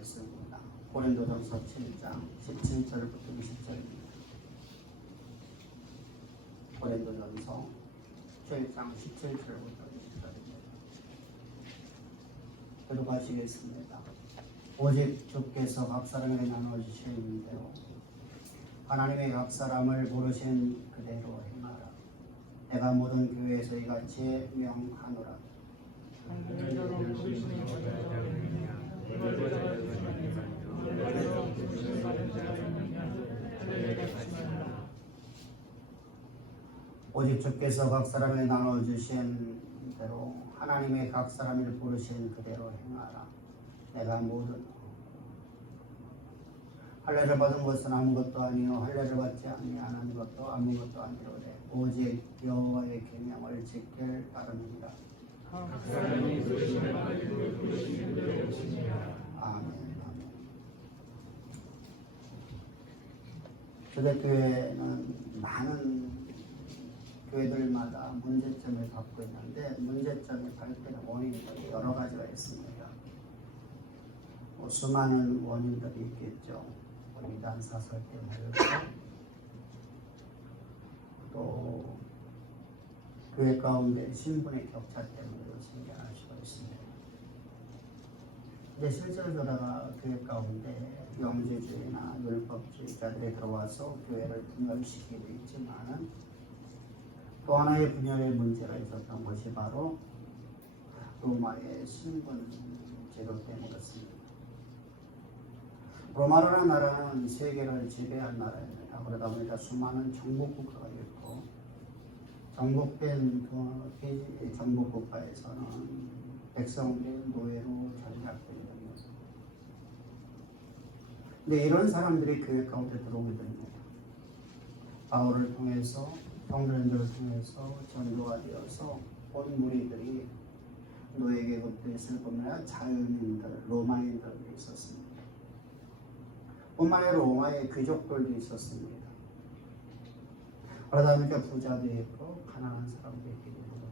말씀입니다. 고린도전서 7장 17절부터 20절입니다. 고린도전서 7장 17절부터 20절입니다. 들어가시겠습니다. 오직 주께서 각 사람에게 나눠주신 대로 하나님의 각 사람을 부르신 그대로 행하라. 내가 모든 교회에서 이같이 명하노라. 오직 주께서 각 사람에게 나눠주신 대로 하나님의 각 사람을 부르신 그대로 행하라. 내가 모든 할례를 받은 것은 아무것도 아니요 할례를 받지 아니하는 것도 아무것도 아니로되 오직 여호와의 계명을 지킬 따름이니라. 아멘. 초대교회는 많은 교회들마다 문제점을 갖고 있는데 문제점이 발생하는 원인들이 여러 가지가 있습니다. 수많은 원인들이 있겠죠. 이단 사설 때문이고 또 교회 가운데 신분의 격차 때문에도 생겨날 수가 있습니다. 근데 실제로 저다가 교회 가운데 영지주의나 율법주의자들이 들어와서 교회를 분열시키고 있지만은 또 하나의 분열의 문제가 있었던 것이 바로 로마의 신분 제도 때문이었습니다. 로마라는 나라는 세계를 지배한 나라입니다. 그러다 보니까 수많은 정복국가가 있고 정복된 그 정복국가에서는 백성들이 노예로 전락되거든요. 근데 이런 사람들이 교회 가운데 들어오게 됩니다. 바울을 통해서 성도들을 통해서 전도가 되어서 온 무리들이 노예 계급도 있을 뿐만 아니라 자유인들, 로마인들도 있었습니다. 뿐만 아니라 로마의 귀족들도 있었습니다. 그러다 보니까 부자도 있고 가난한 사람도 있게 되는 거죠.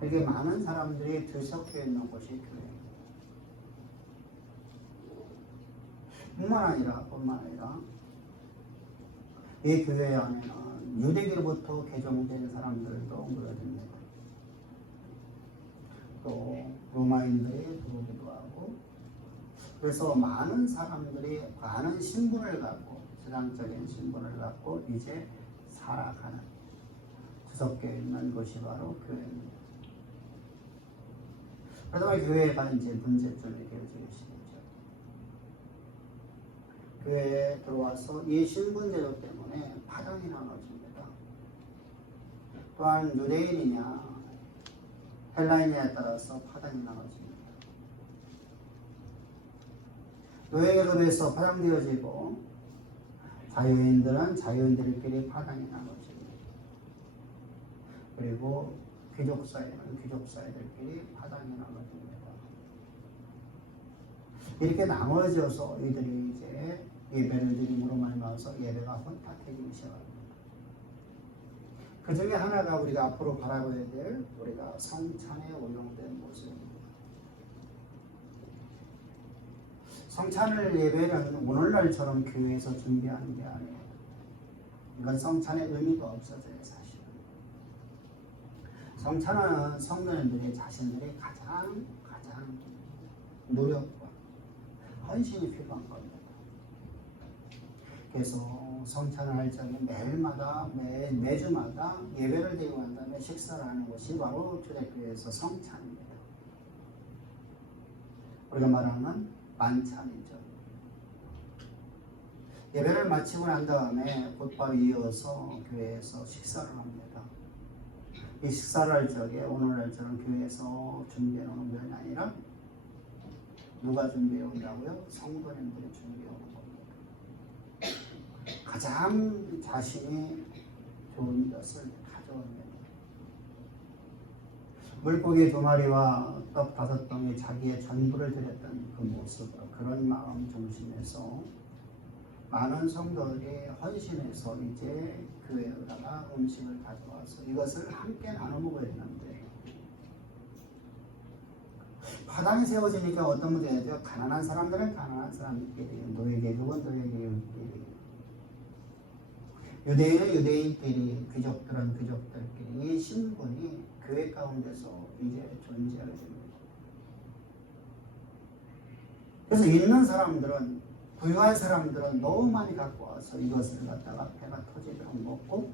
이렇게 많은 사람들이 들썩여 있는 곳이 교회입니다. 뿐만 아니라 이 교회 안에는 유대교로부터 개종된 사람들도 모여듭니다. 또 로마인들이 들어오기도 하고 그래서 많은 사람들이 많은 신분을 갖고 세상적인 신분을 갖고 이제 살아가는 구석겨 있는 것이 바로 교회입니다. 그러다 교회가 이제 문제점이 되어지기 시작하죠. 교회에 들어와서 이 신분제도 때문에 파당이 나눠집니다. 또한 유대인이냐 헬라인에 따라서 파당이 나눠집니다. 노예계급에서 파당되어지고 자유인들은 자유인들끼리 파당이 나눠집니다. 그리고 귀족사회는 귀족사회들끼리 파당이 나눠집니다. 이렇게 나눠져서 이들이 이제 예배를 드림으로 말미암아서 예배가 혼탁해지기 시작합니다. 그 중에 하나가 우리가 앞으로 바라봐야 될 우리가 성찬에 오용된 모습입니다. 성찬을 예배는 오늘날처럼 교회에서 준비하는 게 아니에요. 이건 성찬의 의미가 없어져요, 사실은. 성찬은 성도님들이 자신들이 가장 노력과 헌신이 필요한 겁니다. 그래서 성찬을 할 적에 매주마다 예배를 드리고 난 다음에 식사를 하는 것이 바로 초대교회에서 성찬입니다. 우리가 말하는 만찬이죠. 예배를 마치고 난 다음에 곧바로 이어서 교회에서 식사를 합니다. 이 식사를 할 적에 오늘날처럼 교회에서 준비해 놓는 것이 아니라 누가 준비해 온다고요? 성도님들이 준비해 오는 겁니다. 가장 자신이 좋은 것을 가져옵니다. 물고기 2마리와 떡 5덩이 자기의 전부를 드렸던 그 모습으로 그런 마음 중심에서 많은 성도들이 헌신해서 이제 교회에다가 음식을 가져와서 이것을 함께 나눠 먹어야 되는데 사당이 세워지니까 어떤 문제죠? 가난한 사람들은 가난한 사람들끼리, 노예계급은 노예계급끼리, 유대인은 유대인끼리, 귀족들은 귀족들끼리 이 신분이 교회 가운데서 이제 존재하게 됩니다. 그래서 있는 사람들은, 부유한 사람들은 너무 많이 갖고 와서 이것을 갖다가 배가 터지도록 먹고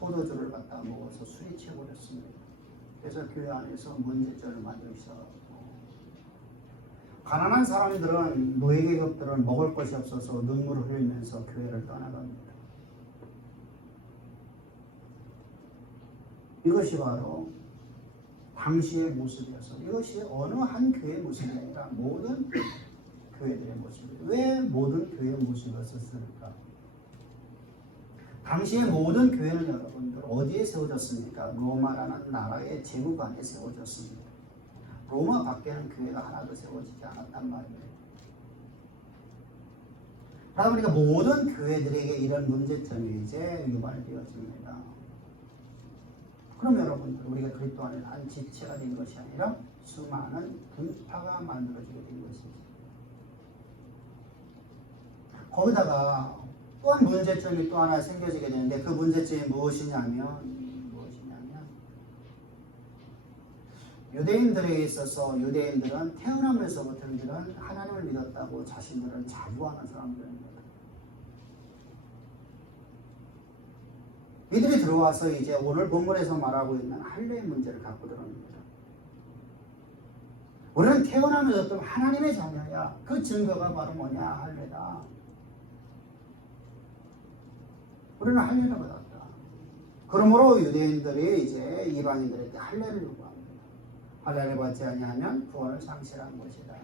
포도주를 갖다가 먹어서 술이 채워버렸습니다. 그래서 교회 안에서 문제점을 만들기 시작하고, 가난한 사람들은, 노예계급들은 먹을 것이 없어서 눈물을 흘리면서 교회를 떠나갑니다. 이것이 바로 당시의 모습이어서, 이것이 어느 한 교회의 모습이 아니라 모든 교회들의 모습이에요. 왜 모든 교회의 모습이었을까? 당시의 모든 교회는 여러분들 어디에 세워졌습니까? 로마라는 나라의 제국 안에 세워졌습니다. 로마 밖에는 교회가 하나도 세워지지 않았단 말이에요. 그러다 보니까 모든 교회들에게 이런 문제점이 이제 유발되어집니다. 그럼 여러분들, 우리가 그리스도 안에 한 지체가 된 것이 아니라 수많은 분파가 만들어지게 된 것이죠. 거기다가 또한 문제점이 또 하나 생겨지게 되는데, 그 문제점이 무엇이냐면 유대인들에 있어서, 유대인들은 태어나면서부터 이들은 하나님을 믿었다고 자신들을 자부하는 사람들입니다. 이들이 들어와서 이제 오늘 본문에서 말하고 있는 할례의 문제를 갖고 들어옵니다. 우리는 태어나면서부터 하나님의 자녀야. 그 증거가 바로 뭐냐? 할례다. 우리는 할례를 받았다. 그러므로 유대인들이 이제 이방인들에게 할례를 요구합니다. 할례를 받지 아니하면 구원을 상실한 것이다.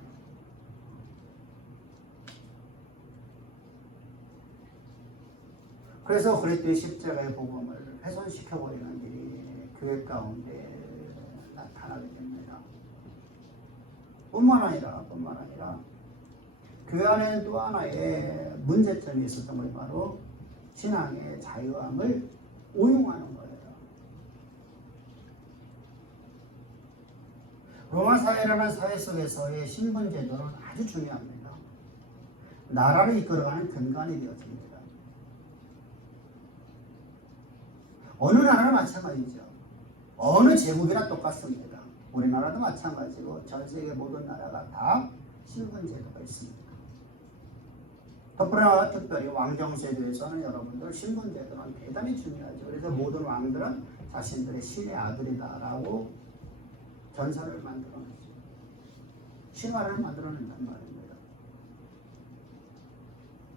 그래서 그리스도의 십자가의 복음을 훼손시켜버리는 일이 교회 가운데 나타나게 됩니다. 뿐만 아니라 교회 안에는 또 하나의 문제점이 있었던 것이 바로 신앙의 자유함을 오용하는 거예요. 로마 사회라는 사회 속에서의 신분제도는 아주 중요합니다. 나라를 이끌어가는 근간이 되어집니다. 어느 나라나 마찬가지죠. 어느 제국이나 똑같습니다. 우리나라도 마찬가지고 전 세계 모든 나라가 다 신분제도가 있습니다. 특별히 왕정제도에서는 여러분들 신분제도는 대단히 중요하죠. 그래서 모든 왕들은 자신들의 신의 아들이다라고 전설을 만들어냈죠. 신화를 만들어낸단 말입니다.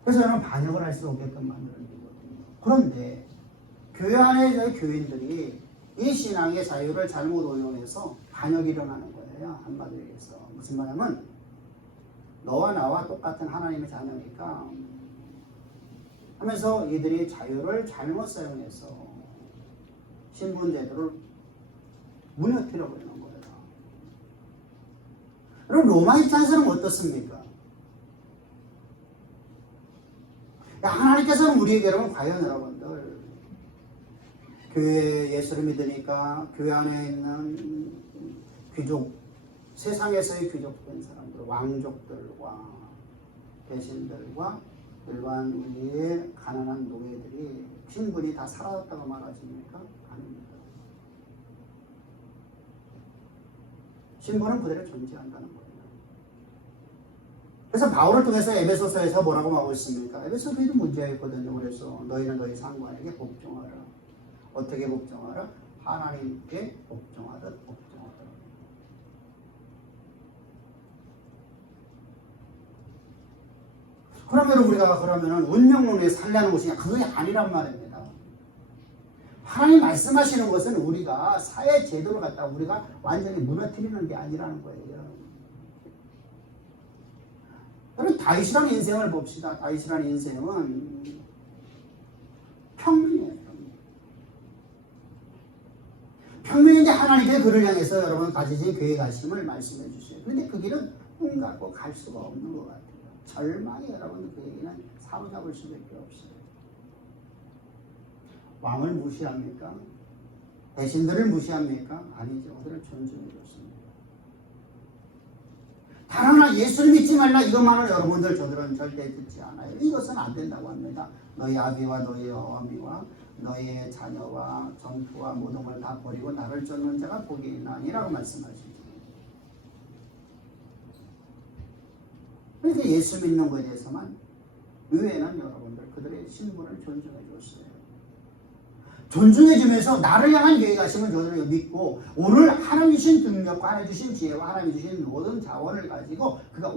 그래서 저는 반역을 할 수 없게끔 만들어내거든요. 그런데 교회 안에서의 교인들이 이 신앙의 자유를 잘못 오용해서 반역이 일어나는 거예요. 한마디로 얘기해서. 무슨 말이냐면 너와 나와 똑같은 하나님의 자녀니까 하면서 이들이 자유를 잘못 사용해서 신분제도를 무너뜨려 버리는 거예요. 그럼 로마 입장에서는 어떻습니까? 하나님께서는 우리에게 여러분, 과연 여러분들 교회 예수를 믿으니까 교회 안에 있는 귀족, 세상에서의 귀족된 사람들, 왕족들과 대신들과 일반 우리의 가난한 노예들이 신분이 다 사라졌다고 말하십니까? 아닙니다. 신분은 그대로 존재한다는 거예요. 그래서 바울을 통해서 에베소서에서 뭐라고 말하고 있습니까? 에베소서에도 문제가 있거든요. 그래서 너희는 너희 상관에게 복종하라. 어떻게 복종하라? 하나님께 복종하듯 복종하라. 그러면 우리가 운명론에 살려는 것이냐? 그게 아니란 말입니다. 하나님 말씀하시는 것은 우리가 사회 제도를 갖다가 우리가 완전히 무너뜨리는 게 아니라는 거예요. 여러분, 다윗이라는 인생을 봅시다. 다윗이라는 인생은 평민이에요. 평민인데 하나님께 그를 향해서 여러분 가지신 계획하심을 말씀해 주세요. 그런데 그 길은 꿈 갖고 갈 수가 없는 것 같아요. 절망이 여러분 그에게는 사로잡을 수밖에 없어요. 왕을 무시합니까? 대신들을 무시합니까? 아니죠. 그들을 존중해 줬습니다. 하나 예수를 믿지 말라 이것만을 여러분들 저들은 절대 듣지 않아요. 이것은 안 된다고 합니다. 너희 아비와 너희 어미와 너희의 자녀와 정부와 모든 걸 다 버리고 나를 쫓는 자가 복이 있나니라고 말씀하시죠. 그러니까 예수 믿는 것에 대해서만 의회는 여러분들 그들의 신분을 존중해 줬어요. 존중해 주면서 나를 향한 교회 가심을 저들을 믿고 오늘 하나님 주신 능력과 하나님 주신 지혜와 하나님 주신 모든 자원을 가지고 그가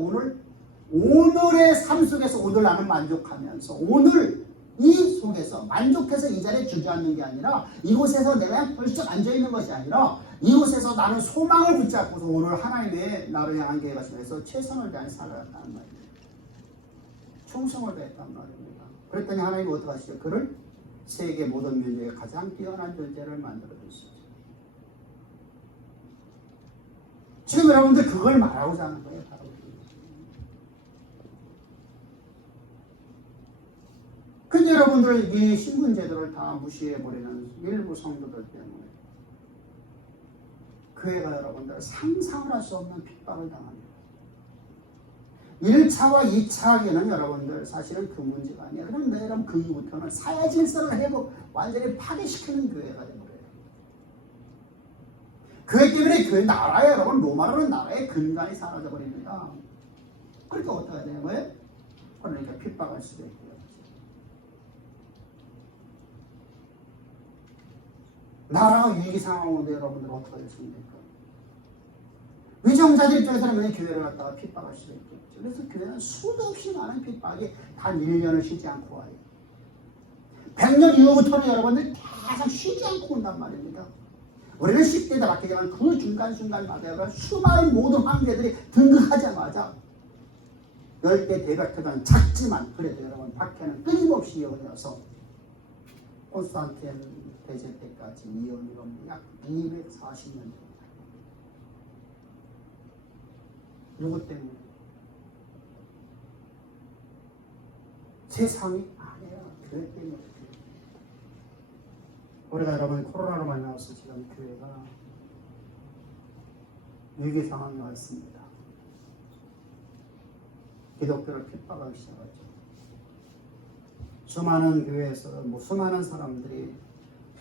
오늘의 삶 속에서 오늘 나는 만족하면서 오늘 이 속에서 만족해서 이 자리에 주저앉는 게 아니라 이곳에서 내가 벌쩍 앉아있는 것이 아니라 이곳에서 나는 소망을 붙잡고서 오늘 하나님의 나를 향한 교회 가심에서 최선을 다해 살아갔다는 말이에요. 충성을 다했단 말입니다. 그랬더니 하나님이 어떻게 하시죠? 그를 세계 모든 민족의 가장 뛰어난 존재를 만들어 주시죠. 지금 여러분들 그걸 말하고자 하는 거예요. 바로. 근데 여러분들 이 신분제도를 다 무시해버리는 일부 성도들 때문에 교회가 여러분들 상상을 할 수 없는 핍박을 당합니다. 1차와 2차에는 여러분들 사실은 그 문제가 아니에요. 그런데 여러분 그 이후부터는 사회 질서를 해고 완전히 파괴시키는 교회가 된 거예요. 그것 때문에 교회 나라에 여러분 로마라는 나라의 근간이 사라져버립니다. 그러니까 어떻게 되는 거예요? 그러니까 핍박할 수도 있고요. 나라가 위기 상황인데 여러분들 어떻게 되십니까? 위정자들 입장에서는 왜 교회를 갖다가 핍박할 수도 있겠죠. 그래서 교회는 수도 없이 많은 핍박이 단 1년을 쉬지 않고 와요. 100년 이후부터는 여러분들 계속 쉬지 않고 온단 말입니다. 우리는 10대들 같은 경우는 그 중간중간마다 수많은 모든 황제들이 등극하자마자 10개 대백터는 작지만 그래도 여러분 박해는 끊임없이 이어져서 콘스탄틴 대제 때까지 이어지는 약 240년 누구 때문에? 세상이 아니에요. 교회 때문에. 우리가 여러분 코로나로 만나서 지금 교회가 위기 상황에 와 있습니다. 기독교를 핍박하기 시작하죠. 수많은 교회에서 수많은 사람들이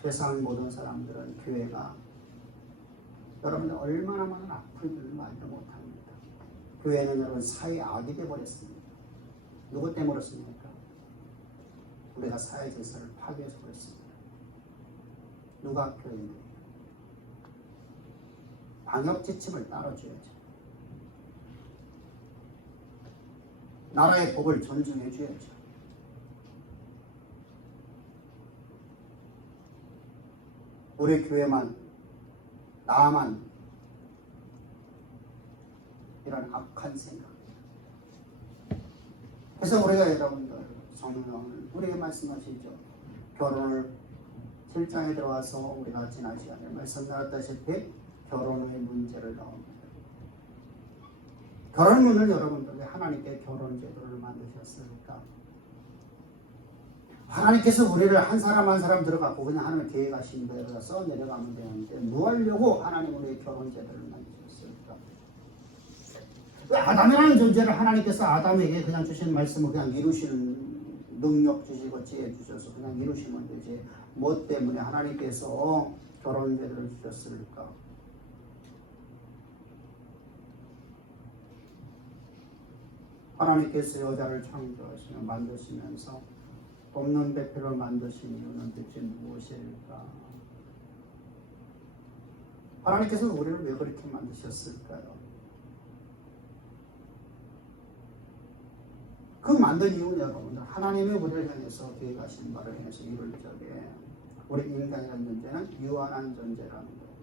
세상 모든 사람들은 교회가 여러분들 얼마나 많은 아픔들을 말도 못합니다. 교회는 여러분 사회 악이 되어버렸습니다. 누구 때문에 그렇습니까? 우리가 사회 질서를 파괴해서 그렇습니다. 누가 교회인데 방역 지침을 따라줘야죠. 나라의 법을 존중해 줘야죠. 우리 교회만 나만 이런 악한 생각. 그래서 우리가 여러분들 성령을 우리에게 말씀하시죠. 결혼을 7장에 들어와서 우리가 지난 시간에 말씀 나눴다시피 결혼의 문제를 나옵니다. 결혼문을 여러분들 왜 하나님께 결혼 제도를 만드셨을까? 하나님께서 우리를 한 사람 한 사람 들어가고 그냥 하나님 계획하신 대로 써 내려가면 되는데 뭐 하려고 하나님 우리의 결혼 제도를 만드셨을까? 왜 아담이라는 존재를 하나님께서 아담에게 그냥 주신 말씀을 그냥 이루시는 능력 주시고 지혜 주셔서 그냥 이루시면 되지 뭐 때문에 하나님께서 결혼 제도를 주셨을까? 하나님께서 여자를 창조하시며 만드시면서 돕는 배필을 만드신 이유는 대체 무엇일까? 하나님께서 우리를 왜 그렇게 만드셨을까요? 그 만든 이유는 여러분들 하나님이 우리를 향해서 계획하신 바를 향해서 이룰 적에 우리 인간이라는 존재는 유한한 존재라는 거예요.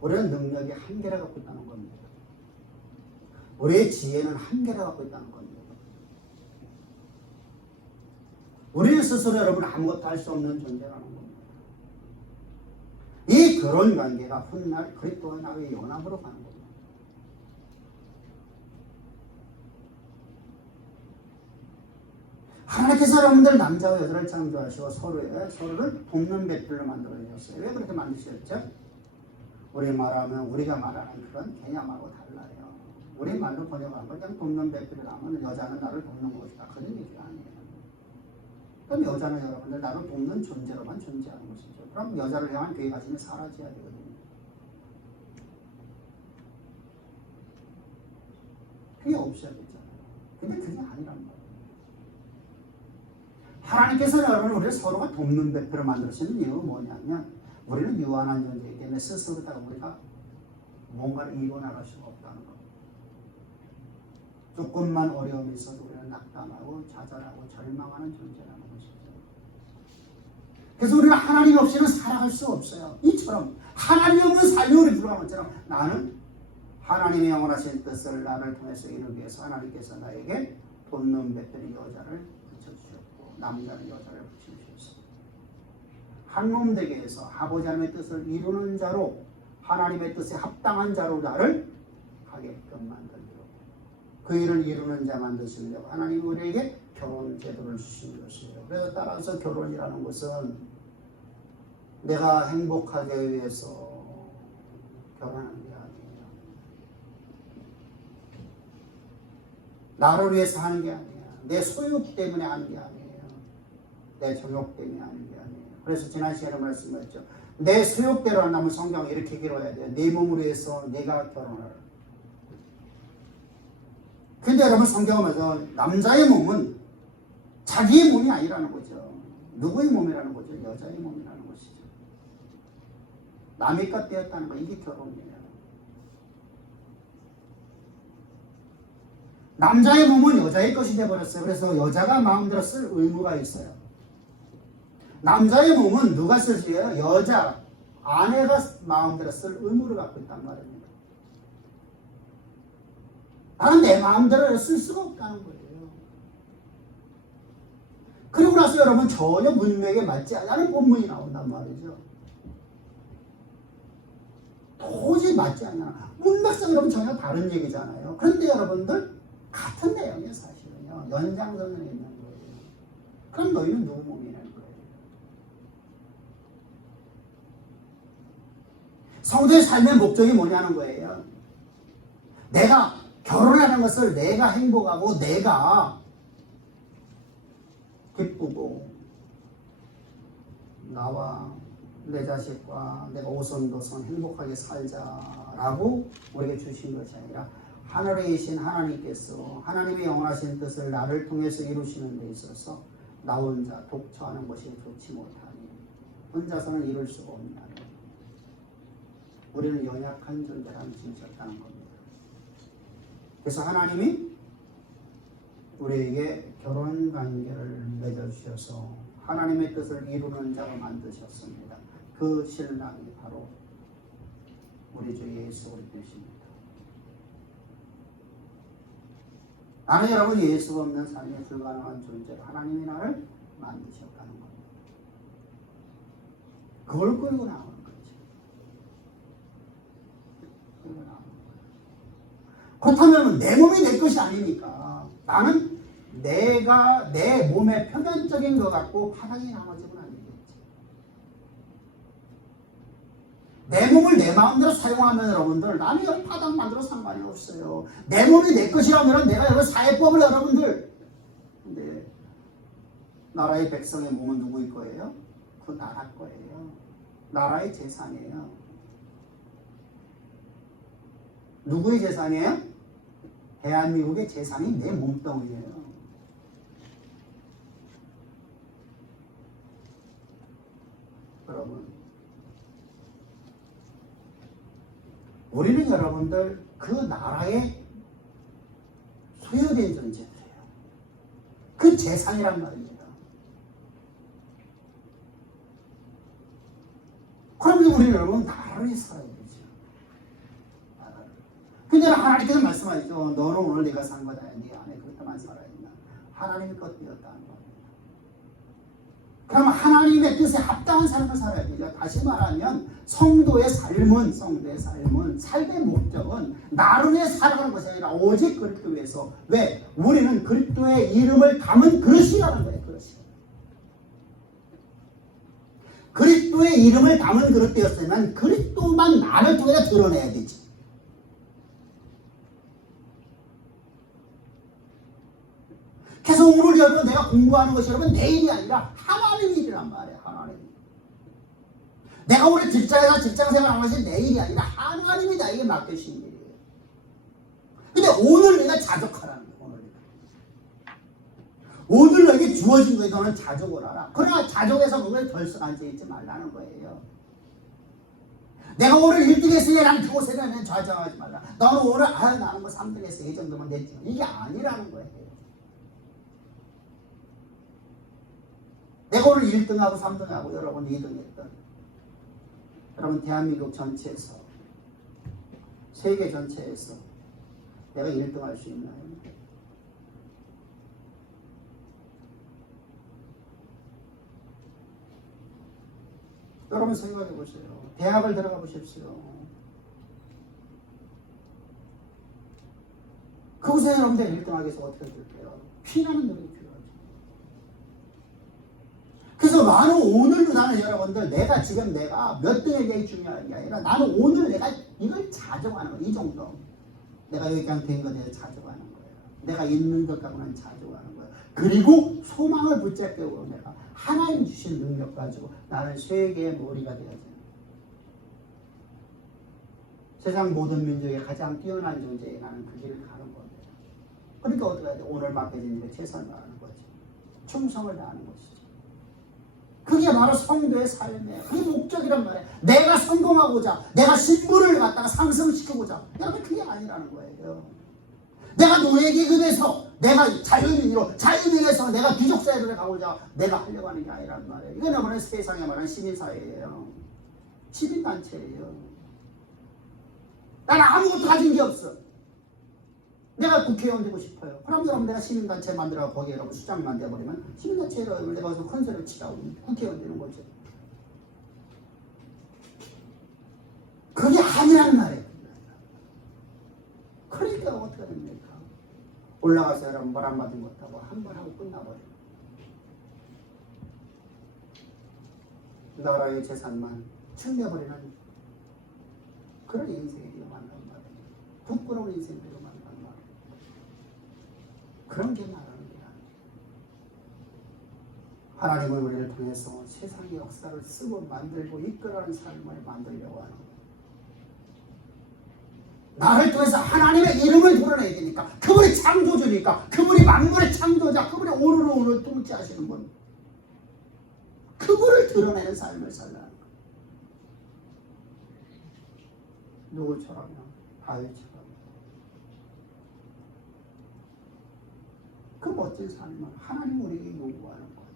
우리는 능력이 한계를 갖고 있다는 겁니다. 우리의 지혜는 한계를 갖고 있다는 겁니다. 우리 스스로 여러분 아무것도 할 수 없는 존재라는 겁니다. 이 결혼 관계가 훗날 그리스도와 나의 연합으로 가는 겁니다. 하나님께서 여러분들 남자와 여자를 창조하시고 서로를 돕는 배필로 만들어 주셨어요. 왜 그렇게 만드셨죠? 우리가 말하는 그런 개념하고 달라요. 우리 말로 번역한 건 그냥 돕는 배필이라면 여자는 나를 돕는 것이다. 그런 얘기가 아니에요. 그럼 여자는 여러분들 나를 돕는 존재로만 존재하는 것이죠. 그럼 여자를 향한 괴가심이 사라져야 되거든요. 그게 없어야 되잖아요. 근데 그게 아니란 말이에요. 하나님께서는 여러분 우리를 서로가 돕는 배필을 만드시는 이유가 뭐냐면 우리는 유한한 존재이기 때문에 스스로다가 우리가 뭔가를 이뤄나갈 수가 없다는 겁니다. 조금만 어려움이 있어도 우리는 낙담하고 좌절하고 절망하는 존재라는 것이죠. 그래서 우리는 하나님 없이는 살아갈 수 없어요. 이처럼 하나님 없는 삶이 우리 들어간 것처럼 나는 하나님의 영원하신 뜻을 나를 통해서 이루기 위해서 하나님께서 나에게 돕는 배필의 여자를 붙여주셨고 남자는 여자를 붙여주셨습니다. 한 몸 되게 해서 아버지 하나님의 뜻을 이루는 자로 하나님의 뜻에 합당한 자로 나를 하게끔 만들고 그 일을 이루는 자 만드시려고 하나님이 우리에게 결혼 제도를 주신 것이에요. 그래서 따라서 결혼이라는 것은 내가 행복하기 위해서 결혼하는 게 아니에요. 나를 위해서 하는 게 아니에요. 내 소욕 때문에 하는 게 아니에요. 내 정욕 때문에 하는 게 아니에요. 그래서 지난 시간에 말씀했죠. 내 소욕대로 한다면 성경은 이렇게 기록해야 돼요. 내 몸을 위해서 내가 결혼하라. 근데 여러분 성경은 말해서 남자의 몸은 자기의 몸이 아니라는 거죠. 누구의 몸이라는 거죠? 여자의 몸이라는 것이죠. 남의 것 되었다는 거, 이게 결혼이에요. 남자의 몸은 여자의 것이 되어버렸어요. 그래서 여자가 마음대로 쓸 의무가 있어요. 남자의 몸은 누가 쓸 수 있어요? 여자, 아내가 마음대로 쓸 의무를 갖고 있단 말입니다. 나는 내 마음대로 쓸 수가 없다는 거예요. 그리고 나서 여러분 전혀 문맥에 맞지 않는 본문이 나온단 말이죠. 도저히 맞지 않냐. 문맥상 여러분 전혀 다른 얘기잖아요. 그런데 여러분들 같은 내용이에요. 사실은요. 연장선에 있는 거예요. 그럼 너희는 누구 몸이냐는 거예요. 성도의 삶의 목적이 뭐냐는 거예요. 내가 결혼하는 것을 내가 행복하고 내가 기쁘고 나와 내 자식과 내가 오손도손 행복하게 살자라고 우리에게 주신 것이 아니라 하늘에 계신 하나님께서 하나님의 영원하신 뜻을 나를 통해서 이루시는 데 있어서 나 혼자 독처하는 것이 좋지 못하니 혼자서는 이룰 수가 없나니 우리는 연약한 존재라는 증셨다는 겁니다. 그래서 하나님이 우리에게 결혼 관계를 맺어주셔서 하나님의 뜻을 이루는 자로 만드셨습니다. 그 신랑이 바로 우리 주 예수 그리스도십니다. 나는 여러분 예수가 없는 삶에 불가능한 존재로 하나님이 나를 만드셨다는 겁니다. 그걸 끌고 나오는 거죠. 그렇다면 내 몸이 내 것이 아니니까 나는 내가 내 몸의 표면적인 것 갖고 파당이 나머지는 아니겠지. 내 몸을 내 마음대로 사용하면 여러분들 나는 여기 파당 만들어 상관이 없어요. 내 몸이 내 것이라면 내가 여러분 사회법을 여러분들 근데 나라의 백성의 몸은 누구일 거예요? 그 나라 거예요. 나라의 재산이에요. 누구의 재산이에요? 대한민국의 재산이 내 몸뚱이에요. 여러분, 우리는 여러분들 그 나라의 소유된 존재들이에요. 그 재산이란 말입니다. 그러면 우리는 여러분 나라를 살아야 되죠. 근데 하나님께서 말씀하시죠. 너는 오늘 네가 산 거다. 네 안에 그렇게만 살아야 된다. 하나님의 것 되었다는 겁니다. 그럼 하나님의 뜻에 합당한 삶을 살아야 되죠. 다시 말하면 성도의 삶은 삶의 목적은 나를 위해 살아가는 것이 아니라 오직 그리스도 위해서. 왜? 우리는 그리스도의 이름을 담은 그릇이라는 거예요. 그릇이. 그리스도의 이름을 담은 그릇되었으면 그리스도만 나를 통해 드러내야 되지. 그래서 오늘 여러분 내가 공부하는 것이 여러분 내 일이 아니라 하나님의 일이란 말이에요. 하나님. 내가 오늘 직장생활 하는 것이 내 일이 아니라 하나님이 나에게 맡겨주신 일이에요. 근데 오늘 내가 자족하라는 거예요. 오늘 너에게 주어진 거에 너는 자족을 하라. 그러나 자족해서 그걸 결석하지 있지 말라는 거예요. 내가 오늘 1등 했으니 난 그곳에 대한 좌절하지 말라. 너는 오늘 나는 뭐 3등 했어. 이 정도면 됐지. 이게 아니라는 거예요. 내가 오늘 1등하고 3등하고 여러분 2등 했던 여러분 대한민국 전체에서 세계 전체에서 내가 1등 할 수 있나요? 여러분 생각해 보세요. 대학을 들어가 보십시오. 그곳에 여러분들 1등하기 위해서 어떻게 될까요? 피나는 노력이 필요하죠. 그래서 나는 여러분들 내가 지금 내가 몇 등에 대해 중요한 게 아니라 나는 오늘 내가 이걸 자족하는 거예요. 이 정도. 내가 여기 그냥 된 것에 대해 자족하는 거예요. 내가 있는 것 갖고는 자족하는 거예요. 그리고 소망을 붙잡고 내가 하나님 주신 능력 가지고 나는 세계의 머리가 되어야 돼요. 세상 모든 민족의 가장 뛰어난 존재에 나는 그 길을 가는 거예요. 그러니까 어떻게 해야 돼? 오늘 맡겨진 일에 최선을 다하는 거지. 충성을 다하는 것이지. 그게 바로 성도의 삶이에요. 그게 목적이란 말이에요. 내가 성공하고자, 내가 신분을 갖다가 상승시키고자. 여러분 그게 아니라는 거예요. 내가 노예기금에서 내가 자유민에서 내가 귀족사회를 가고자 내가 하려고 하는 게 아니란 말이에요. 이건 여러분의 세상에 말하는 시민사회예요. 시민단체예요. 나는 아무것도 가진 게 없어. 내가 국회의원 되고 싶어요. 그럼 여러분 내가 시민단체 만들어 거기에 여러분 수장을 만들어버리면 시민단체로 내가 가서 컨설을 치라고 국회의원 되는 거죠. 그게 아니란 말이에요. 그러니까 어떻게 됩니까? 올라가서 여러분 말 안 받은 것 하고 한 번 하고 끝나버려요. 나라의 재산만 챙겨버리는 그런 인생이 위험한 말이에요. 부끄러운 인생이 위험한 말이에요. 그런 게 말하는 게 아니에요. 하나님은 우리를 통해서 세상의 역사를 쓰고 만들고 이끌어가는 삶을 만들려고 하는 거예요. 나를 통해서 하나님의 이름을 드러내야 되니까 그분이 창조주니까 그분이 만물의 창조자 그분이 오늘을 통치하시는 분 그분을 드러내는 삶을 살라는 거예요. 누구처럼요? 다윗처럼 그 멋진 삶을 하나님 우리에게 요구하는 거예요.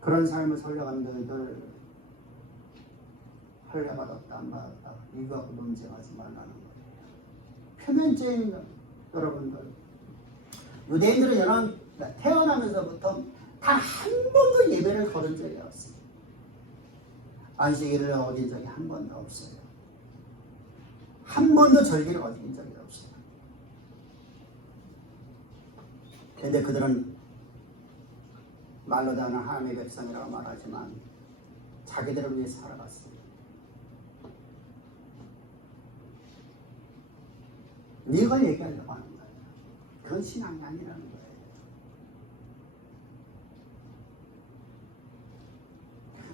그런 삶을 살려가는 너희들 할례 받았다 안 받았다 이거 갖고 논쟁하지 말라는 거예요. 표면적인 여러분들 유대인들은 태어나면서부터 단 한 번도 예배를 거둔 적이 없어요. 안식일을 어긴 적이 한 번도 없어요. 한 번도 절기를 어긴 적이 없어요. 그런데 그들은 말로도 하는 하나님의 백성이라고 말하지만 자기들을 위해 살아갔습니다. 이걸 얘기하려고 하는 거예요. 그건 신앙이 아니라는 거예요.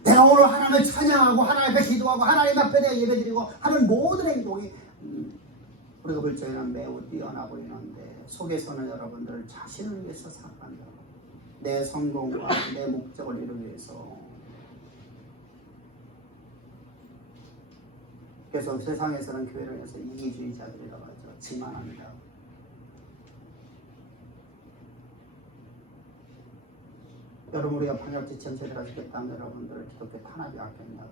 내가 오늘 하나님을 찬양하고 하나님 앞에 기도하고 하나님 앞에 내가 예배드리고 하는 모든 행동이 우리가 볼 적에는 매우 뛰어나 보이는데 속에서는 여러분들 자신을 위해서 살아간다. 내 성공과 내 목적을 이루기 위해서. 그래서 세상에서는 교회를 해서 이기주의자들이라고 하죠. 지만합니다. 여러분 우리가 방역지침 제대로 지켰다면 여러분들 기독교 탄압이 아꼈냐고.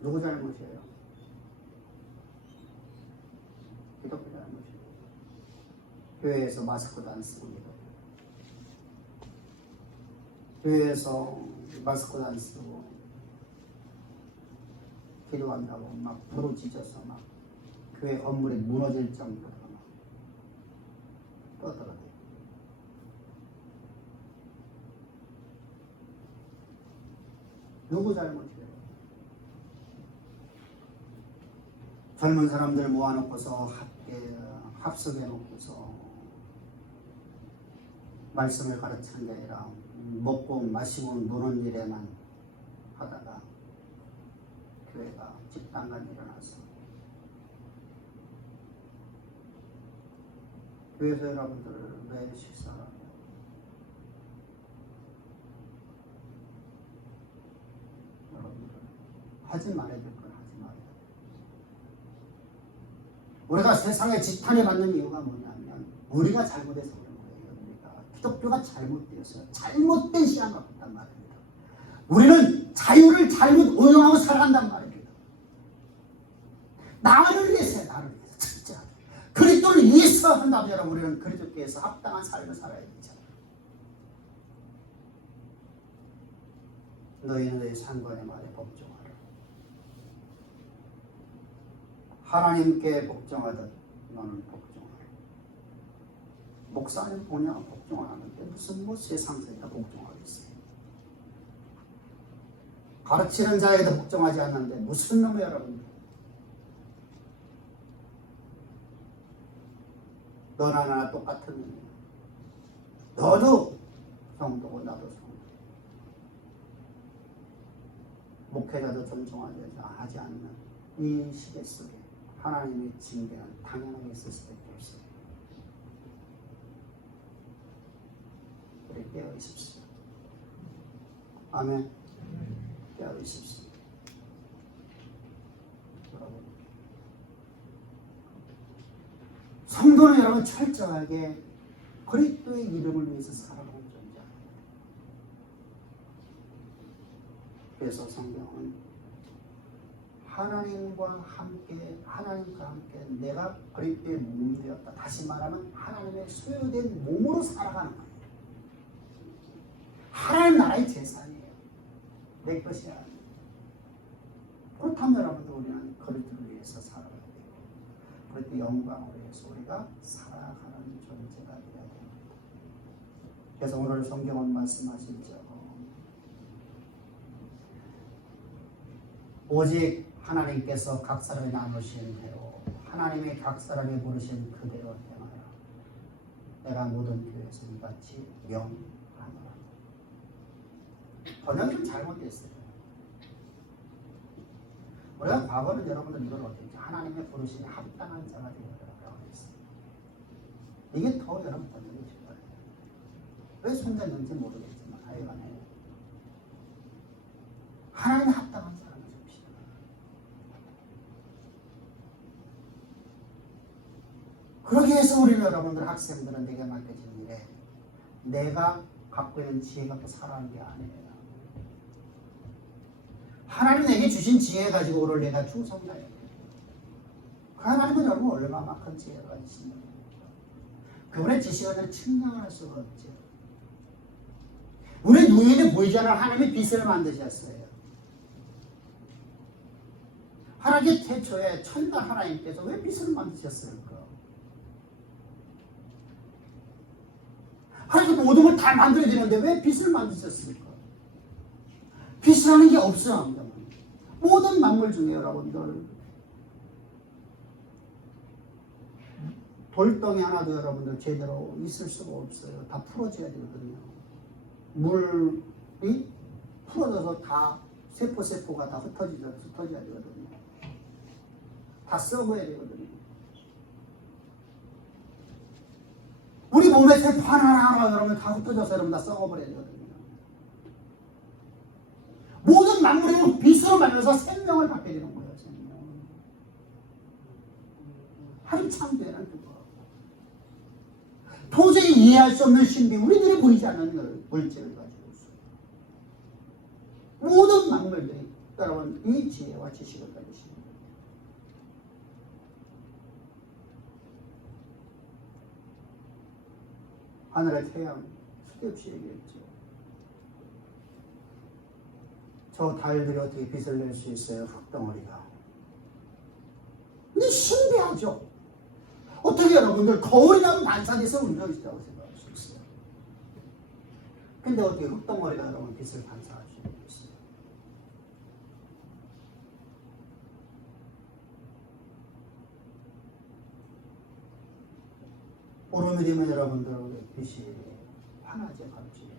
누구 잘못이에요? 기독교 잘못이에요. 교회에서 마스크도 안 쓰고 교회에서 마스크도 안 쓰고 기도한다고 막 부르짖어서 막 교회 건물이 무너질 정도로 막 어떡하게 돼요? 누구 잘못이에요? 젊은 사람들 모아놓고서 합석해 놓고서 말씀을 가르치는 게 아니라 먹고 마시고 노는 일에만 하다가 교회가 집단간이 일어나서 교회에서 여러분들 왜 식사하라고 여러분들 하지 말아야 될 건 하지 말아야 돼. 우리가 세상에 지탄을 받는 이유가 뭐냐면 우리가 잘못해서 그런 거예요. 우리가 기독교가 잘못되었어요. 잘못된 신앙을 갖고 있단 말입니다. 우리는 자유를 잘못 운영하고 살아간단 말입니다. 나를 위해서요. 나를 위해서 진짜 그리스도를 위해서 한다면 우리는 그리스도께서 합당한 삶을 살아야 되잖아요. 너희는 너희 상관의 말에 복종하라. 하나님께 복종하듯 너는 복종하라. 목사님 보냐 복종 안 하는데 무슨 뭐 세상에다 복종하겠어요. 가르치는 자에게도 복종하지 않는데 무슨 놈의 여러분들. 너나 나나 똑같은 놈이야. 너도 성도고 나도 성도. 목회자도 존중하지 않는 이 시대 속에 하나님의 징계는 당연하게 있을 수밖에 없어요. 우리 깨어 있습시다. 아멘. 깨어 있습시다. 여러분, 성도는 여러분 철저하게 그리스도의 이름을 위해서 살아가는 존재입니다. 그래서 성경은 하나님과 함께 내가 그리스도의 몸이 되었다. 다시 말하면 하나님의 소유된 몸으로 살아가는 거예요. 하나님 나라의 재산이에요. 내 것이 아니에요. 그렇다면 여러분들 우리는 그리스도를 위해서 살아가야 되고 그리스도의 영광을 위해서 우리가 살아가는 존재가 되어야 됩니다. 그래서 오늘 성경은 말씀하시죠. 오직 하나님께서 각 사람이 나누신 대로 하나님의 각 사람이 부르신 그대로 행하라. 내가 모든 교회에서 이같이 명하노라. 번역이 좀 잘못됐어요. 우리가 과거는 여러분들 이걸 어떻게 했죠? 하나님의 부르심에 합당한 자가 되어라고 했어요. 이게 더 여러분 번역이 좋아요. 왜 손잡는지 모르겠지만 하여간에 하나님의 합당한 자. 그러기 위해서 우리는 여러분들 학생들은 내게 맡겨진 일에 내가 갖고 있는 지혜 갖고 살아가는 게 아니에요. 하나님 내게 주신 지혜 가지고 오늘 내가 충성해야 돼요. 그 하나님은 여러분 얼마나 큰 지혜를 가지신 분입니까? 그분의 지식을 측량할 수가 없죠. 우리 눈에 보이지 않는 하나님의 빛을 만드셨어요. 하나님의 태초에 천당 하나님께서 왜 빛을 만드셨을까? 하나님 모든 걸 다 만들어지는데 왜 빛을 만드셨을까? 빛이라는 게 없어. 모든 만물 중에 여러분들 돌덩이 하나도 여러분들 제대로 있을 수가 없어요. 다 풀어져야 되거든요. 물이 풀어져서 다 세포가 다 흩어져야 되거든요. 다 썩어야 되거든요. 우리 몸의 세포 하나하나 여러분 다 흩어져서 여러분 다 썩어버려야 되거든요. 모든 만물이 빛으로 만들어서 생명을 받게 되는 거예요. 생명. 하나님 창조해라는 그거. 도저히 이해할 수 없는 신비, 우리들이 보이지 않는 물질을 가지고 있어요. 모든 만물들이 여러분 이 지혜와 지식을 가지십니다. 하늘의 태양 수없이 얘기했죠. 저 달들이 어떻게 빛을 낼 수 있어요? 흙덩어리가. 근데 신비하죠. 어떻게 여러분 여러분들 거울이 나면 반사돼서 운동이라고 생각할 수 있어요. 근데 어떻게 흙덩어리가 여러분 빛을 반사할 수 있겠어요? 보름이 되면 여러분들 빛이 환하죠, 갑자기.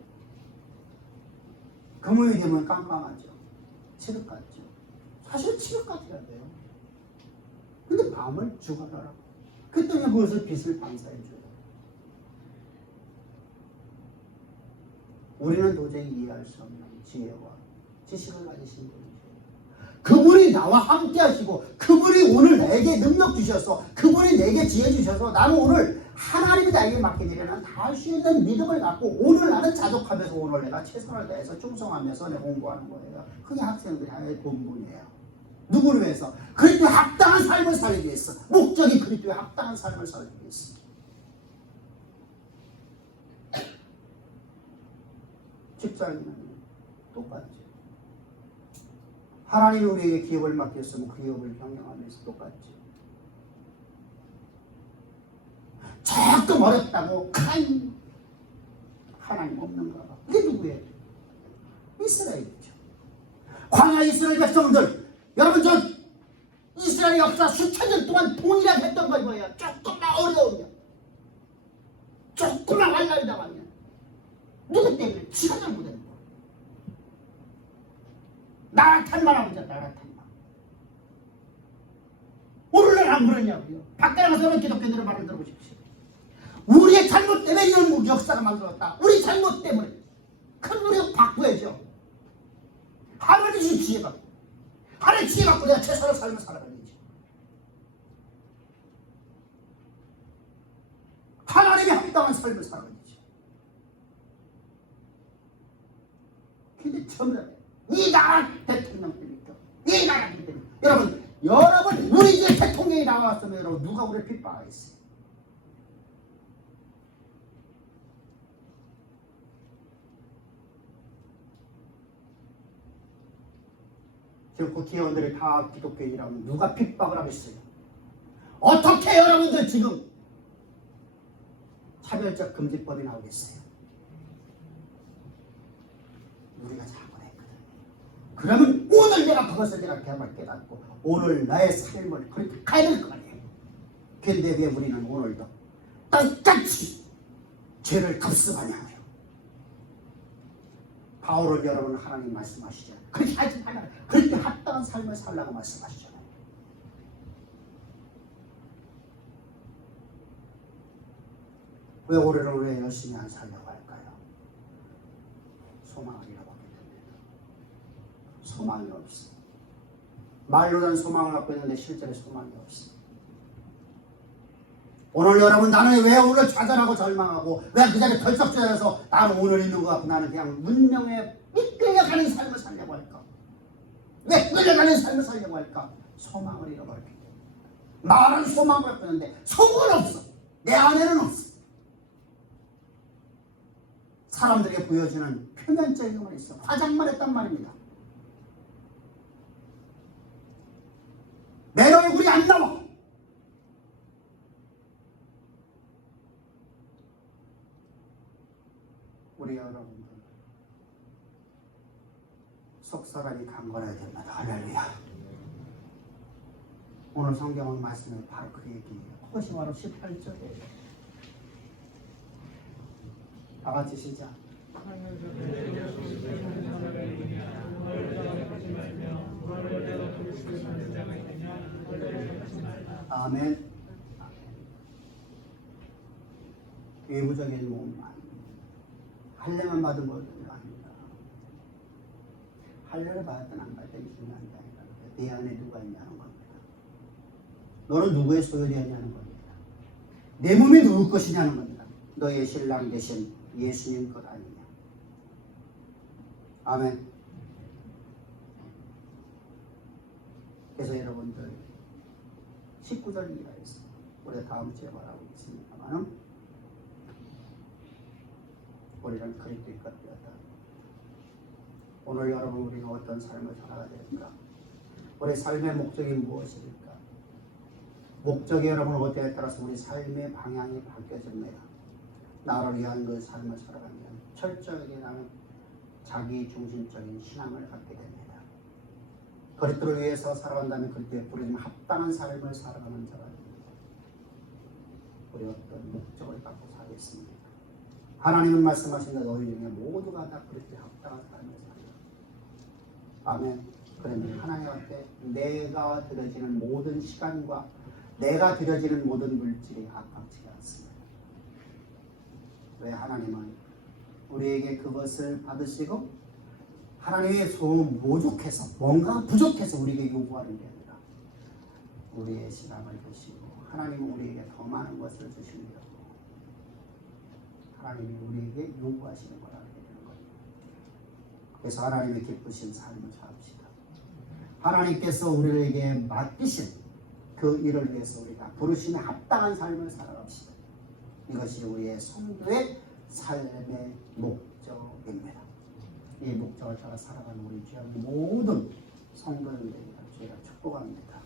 금요일이 되면 깜깜하죠. 칠흑 같죠. 사실 칠흑 같아야 돼요. 근데 밤을 죽어라. 그때는 그것을 빛을 반사해줘요. 우리는 도저히 이해할 수 없는 지혜와 지식을 가지신 분이죠. 그분이 나와 함께 하시고 그분이 오늘 내게 능력 주셔서 그분이 내게 지혜 주셔서 나는 오늘 하나님이 나에게 맡기기에는 다 할 수 있는 믿음을 갖고 오늘 나는 자족하면서 오늘 내가 최선을 다해서 충성하면서 내가 공부하는 거예요. 그게 학생들이 하나의 본분이에요. 누구를 위해서? 그리스도의 합당한 삶을 살기 위해서. 목적이 그리스도의 합당한 삶을 살기 위해서. 직장인은 똑같죠. 하나님이 우리에게 기업을 맡겼으면 그 기업을 경영하면서 똑같죠. 조금 어렵다고 하나님 없는가 봐. 이게 누구예요? 이스라엘이죠. 광야 이스라엘 백성들, 여러분 저 이스라엘 역사 수천 년 동안 동일하게 했던 거 이거예요. 조금만 어려우면, 조금만 환난이 당하면 누구 때문에? 지가 잘못된 거야. 나라 탓만 하면 나라 탓만. 오늘날 안 그러냐고요. 밖에 나가서는 기독교들의 말을 들어보십시오. 우리의 잘못 때문에 이런 역사가 만들어졌다. 우리 잘못 때문에. 큰 우리가 바꿔야죠. 하나님 주신 지혜가. 하나님 지혜 갖고 내가 최선을 삶을 살아가야지. 하나님의 합당한 삶을 살아가야지. 근데 전부 이 나라 대통령 때문이죠. 이 나라 때문에. 여러분 우리 집 대통령이 나왔으면 여러분 누가 우리를 핍박하겠어요? 지금 국회의원들이 다 기독교인이라면 누가 핍박을 하겠어요? 어떻게 여러분들 지금 차별적 금지법이 나오겠어요? 우리가 잘못했거든요. 그러면 오늘 내가 그것을 내가 깨닫고 오늘 나의 삶을 그렇게 가야 될 거 아니에요. 그런데 왜 우리는 오늘도 똑같이 죄를 급습하냐고요. 바울을 여러분 하나님 말씀하시죠. 그렇게 하지 말라. 그렇게 합당한 삶을 살라고 말씀하시잖아요. 왜 올해를 왜 열심히 안 살려고 할까요? 소망을 잃어버리기 때문에. 소망이 없어. 말로는 소망을 갖고 있는데 실제로 소망이 없어. 오늘 여러분 나는 왜 오늘 좌절하고 절망하고 왜 그 자리에 덜썩 주저해서 나는 오늘 있는 것 같고 나는 그냥 문명에 이끌려가는 삶을 살려고 할까? 왜 끌려가는 삶을 살려고 할까? 소망을 잃어버렸기 때문에. 말은 소망을 갖고 있는데 속은 없어. 내 안에는 없어. 사람들에게 보여주는 표면적인 것만 있어. 화장만 했단 말입니다. 내 얼굴이 안 나와. 우리 여러분들 속사람이 강건해야 됩니다. 할렐루야. 오늘 성경은 말씀은 바로 그 얘기예요. 그것이 바로 18절이에요. 다 같이 시작. 아멘. 외부적인 몸만 할례만 받은 것은 아닙니다. 할례를 받았든 안 받았든 중요한 게 아니라 내 안에 누가 있냐는 겁니다. 너는 누구의 소유되었냐는 겁니다. 내 몸이 누구 것이냐는 겁니다. 너의 신랑 되신 예수님 것 아니냐. 아멘. 그래서 여러분들 19절 이하에서 우리 다음 주에 말하고 있습니다만 우리는 그리스도의 것 되었다. 오늘 여러분 우리가 어떤 삶을 살아야 될까? 우리 삶의 목적이 무엇일까? 목적이 여러분 어때에 따라서 우리 삶의 방향이 바뀌어집니다. 나를 위한 그 삶을 살아가면 철저하게 나는 자기 중심적인 신앙을 갖게 됩니다. 그리스도를 위해서 살아간다면 그때 부르짖음 합당한 삶을 살아가는 자가 됩니다. 우리 어떤 목적을 갖고 살겠습니까? 하나님은 말씀하신다. 너희 중에 모두가 다 그리스도에 합당한 삶을 살아라. 아멘. 그러면 하나님 앞에 내가 들여지는 모든 시간과 내가 들여지는 모든 물질이 아깝지가 않습니다. 왜 하나님은 우리에게 그것을 받으시고 하나님의 소음 모족해서 뭔가 부족해서 우리에게 요구하는 게 아니라 우리의 시간을 주시고 하나님은 우리에게 더 많은 것을 주시려고 하나님이 우리에게 요구하시는 걸 알게 되는 겁니다. 그래서 하나님의 기쁘신 삶을 살합시다. 하나님께서 우리에게 맡기신 그 일을 위해서 우리가 부르심에 합당한 삶을 살아갑시다. 이것이 우리의 성도의 삶의 목적입니다. 이 목적을 따라 살아가는 우리 주여 모든 성도들에게 저희가 축복합니다.